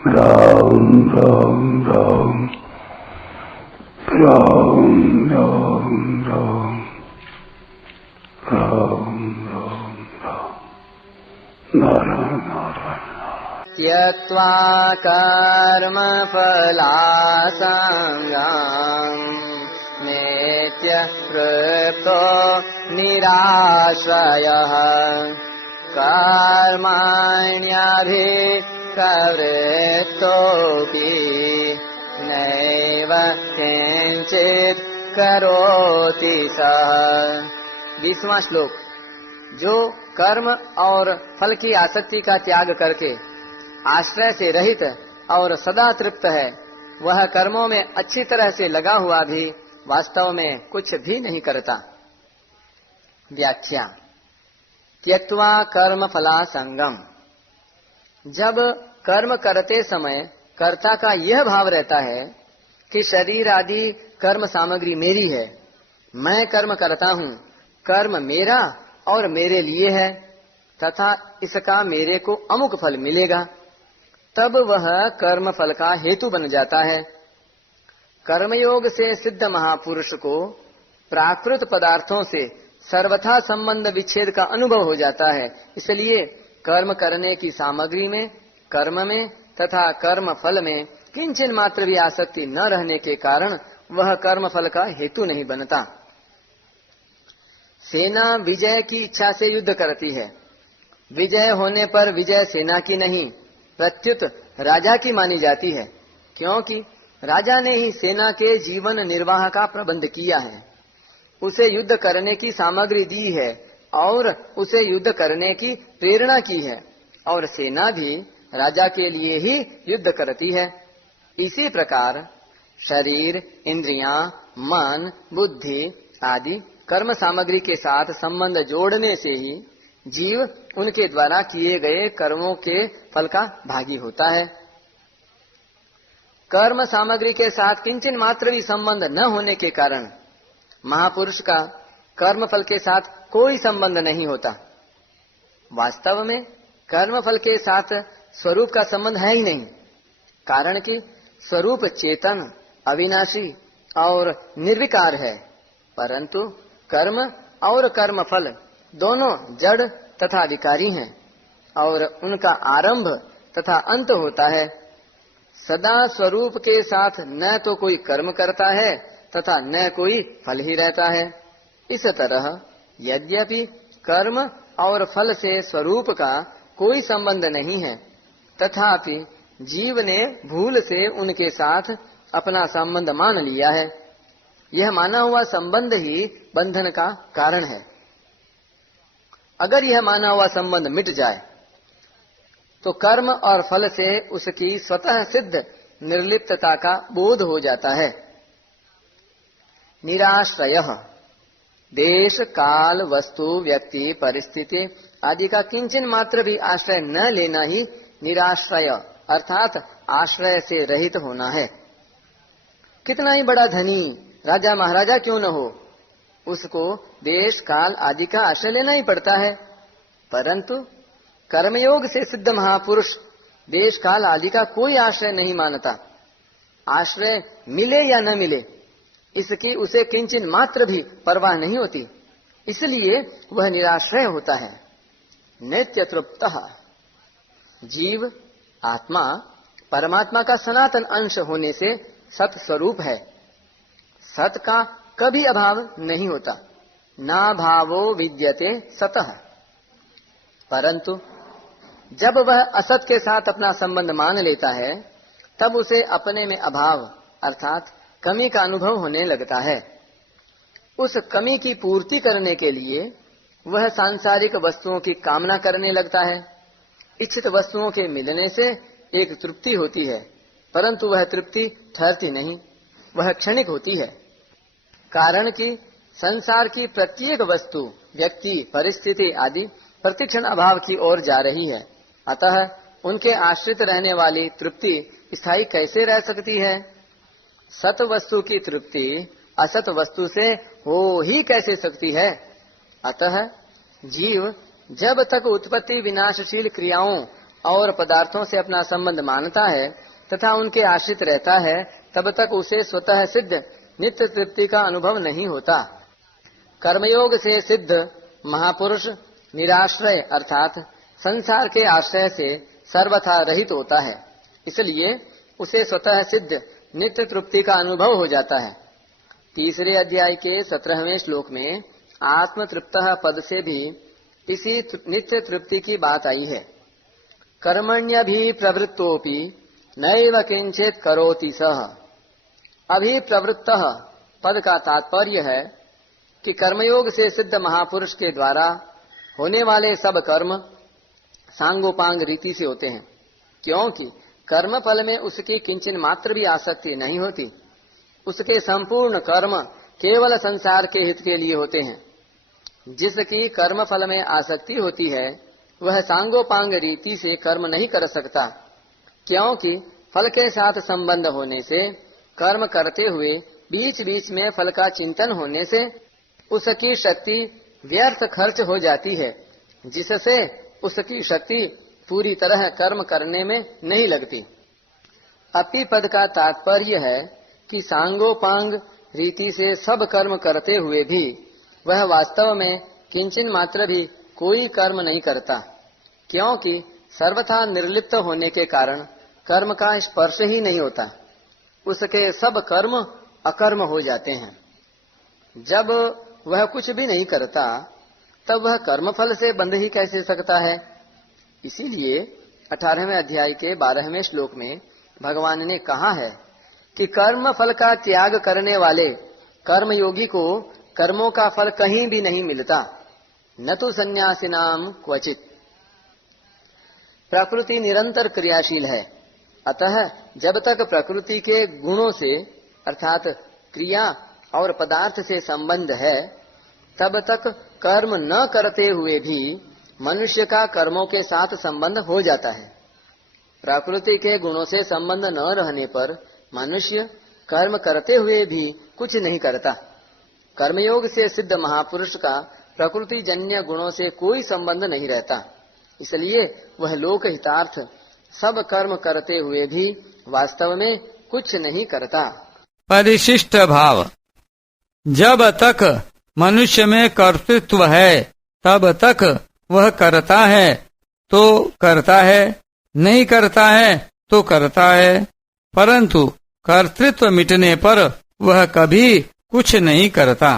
राम राम राम राम राम राम राम राम राम नारायण नारायण त्यक्त्वा कर्मफलासङ्गम् नित्य तृप्तो निराश्रयः कर्मण्यभिप्रवृत्तोऽपि नैव किञ्चित् करोति सः। 20वां श्लोक। जो कर्म और फल की आसक्ति का त्याग करके आश्रय से रहित और सदा तृप्त है, वह कर्मों में अच्छी तरह से लगा हुआ भी वास्तव में कुछ भी नहीं करता। व्याख्या। त्यक्त्वा कर्म फला संगम। जब कर्म करते समय कर्ता का यह भाव रहता है कि शरीर आदि कर्म सामग्री मेरी है, मैं कर्म करता हूँ, कर्म मेरा और मेरे लिए है तथा इसका मेरे को अमुक फल मिलेगा, तब वह कर्म फल का हेतु बन जाता है। कर्मयोग से सिद्ध महापुरुष को प्राकृत पदार्थों से सर्वथा संबंध विच्छेद का अनुभव हो जाता है। इसलिए कर्म करने की सामग्री में, कर्म में तथा कर्म फल में किंचन मात्र भी आसक्ति न रहने के कारण वह कर्म फल का हेतु नहीं बनता। सेना विजय की इच्छा से युद्ध करती है। विजय होने पर विजय सेना की नहीं, प्रत्युत राजा की मानी जाती है, क्योंकि राजा ने ही सेना के जीवन निर्वाह का प्रबंध किया है, उसे युद्ध करने की सामग्री दी है और उसे युद्ध करने की प्रेरणा की है, और सेना भी राजा के लिए ही युद्ध करती है। इसी प्रकार शरीर, इंद्रियां, मन, बुद्धि आदि कर्म सामग्री के साथ संबंध जोड़ने से ही जीव उनके द्वारा किए गए कर्मों के फल का भागी होता है। कर्म सामग्री के साथ किंचन मात्र भी संबंध न होने के कारण महापुरुष का कर्म फल के साथ कोई संबंध नहीं होता। वास्तव में कर्म फल के साथ स्वरूप का संबंध है ही नहीं, कारण कि स्वरूप चेतन, अविनाशी और निर्विकार है, परंतु कर्म और कर्म फल दोनों जड़ तथा विकारी हैं और उनका आरंभ तथा अंत होता है। सदा स्वरूप के साथ न तो कोई कर्म करता है तथा न कोई फल ही रहता है। इस तरह यद्यपि कर्म और फल से स्वरूप का कोई संबंध नहीं है, तथापि जीव ने भूल से उनके साथ अपना संबंध मान लिया है। यह माना हुआ संबंध ही बंधन का कारण है। अगर यह माना हुआ संबंध मिट जाए तो कर्म और फल से उसकी स्वतः सिद्ध निर्लिप्तता का बोध हो जाता है। निराश्रयः। देश, काल, वस्तु, व्यक्ति, परिस्थिति आदि का किंचन मात्र भी आश्रय न लेना ही निराश्रय अर्थात आश्रय से रहित होना है। कितना ही बड़ा धनी राजा महाराजा क्यों न हो, उसको देश, काल आदि का आश्रय लेना ही पड़ता है, परंतु कर्मयोग से सिद्ध महापुरुष देश, काल आदि का कोई आश्रय नहीं मानता। आश्रय मिले या न मिले इसकी उसे किंचन मात्र भी परवाह नहीं होती, इसलिए वह निराश्रय होता है। नित्य तृप्तः। जीव आत्मा परमात्मा का सनातन अंश होने से सत स्वरूप है। सत का कभी अभाव नहीं होता, ना भावो विद्यते सतः। परंतु जब वह असत के साथ अपना संबंध मान लेता है, तब उसे अपने में अभाव अर्थात कमी का अनुभव होने लगता है। उस कमी की पूर्ति करने के लिए वह सांसारिक वस्तुओं की कामना करने लगता है। इच्छित वस्तुओं के मिलने से एक तृप्ति होती है, परंतु वह तृप्ति ठहरती नहीं, वह क्षणिक होती है। कारण कि संसार की प्रत्येक वस्तु, व्यक्ति, परिस्थिति आदि प्रतिक्षण अभाव की ओर जा रही है। अतः उनके आश्रित रहने वाली तृप्ति स्थायी कैसे रह सकती है? सत वस्तु की तृप्ति असत वस्तु से हो ही कैसे सकती है? अतः जीव जब तक उत्पत्ति विनाशशील क्रियाओं और पदार्थों से अपना संबंध मानता है तथा उनके आश्रित रहता है, तब तक उसे स्वतः सिद्ध नित्य तृप्ति का अनुभव नहीं होता। कर्मयोग से सिद्ध महापुरुष निराश्रय अर्थात संसार के आश्रय से सर्वथा रहित होता है, इसलिए उसे स्वतः सिद्ध नित्य तृप्ति का अनुभव हो जाता है। तीसरे अध्याय के 17वें श्लोक में आत्म तृप्तः पद से भी इसी नित्य तृप्ति की बात आई है। कर्मण्यभि प्रवृत्तोपि नैव किंचित करोति सः। अभिप्रवृत्तः पद का तात्पर्य है कि कर्मयोग से सिद्ध महापुरुष के द्वारा होने वाले सब कर्म सांगोपांग रीति से होते हैं, क्योंकि कर्म फल में उसकी किंचन मात्र भी आसक्ति नहीं होती। उसके संपूर्ण कर्म केवल संसार के हित के लिए होते हैं। जिसकी कर्म फल में आसक्ति होती है वह सांगोपांग रीति से कर्म नहीं कर सकता, क्योंकि फल के साथ संबंध होने से कर्म करते हुए बीच बीच में फल का चिंतन होने से उसकी शक्ति व्यर्थ खर्च हो जाती है, जिससे उसकी शक्ति पूरी तरह कर्म करने में नहीं लगती। अपि पद का तात्पर्य है कि सांगोपांग रीति से सब कर्म करते हुए भी वह वास्तव में किंचन मात्र भी कोई कर्म नहीं करता, क्योंकि सर्वथा निर्लिप्त होने के कारण कर्म का स्पर्श ही नहीं होता। उसके सब कर्म अकर्म हो जाते हैं। जब वह कुछ भी नहीं करता तब वह कर्मफल से बंध ही कैसे सकता है। इसीलिए 18वें अध्याय के 12वें श्लोक में भगवान ने कहा है कि कर्म फल का त्याग करने वाले कर्मयोगी को कर्मों का फल कहीं भी नहीं मिलता, न तो सन्यासिनाम क्वचित। प्रकृति निरंतर क्रियाशील है, अतः जब तक प्रकृति के गुणों से अर्थात क्रिया और पदार्थ से संबंध है, तब तक कर्म न करते हुए भी मनुष्य का कर्मों के साथ संबंध हो जाता है। प्रकृति के गुणों से संबंध न रहने पर मनुष्य कर्म करते हुए भी कुछ नहीं करता। कर्मयोग से सिद्ध महापुरुष का प्रकृति जन्य गुणों से कोई संबंध नहीं रहता, इसलिए वह लोक हितार्थ सब कर्म करते हुए भी वास्तव में कुछ नहीं करता। परिशिष्ट भाव। जब तक मनुष्य में कर्तृत्व है तब तक वह करता है तो करता है, नहीं करता है तो करता है, परंतु कर्तृत्व मिटने पर वह कभी कुछ नहीं करता।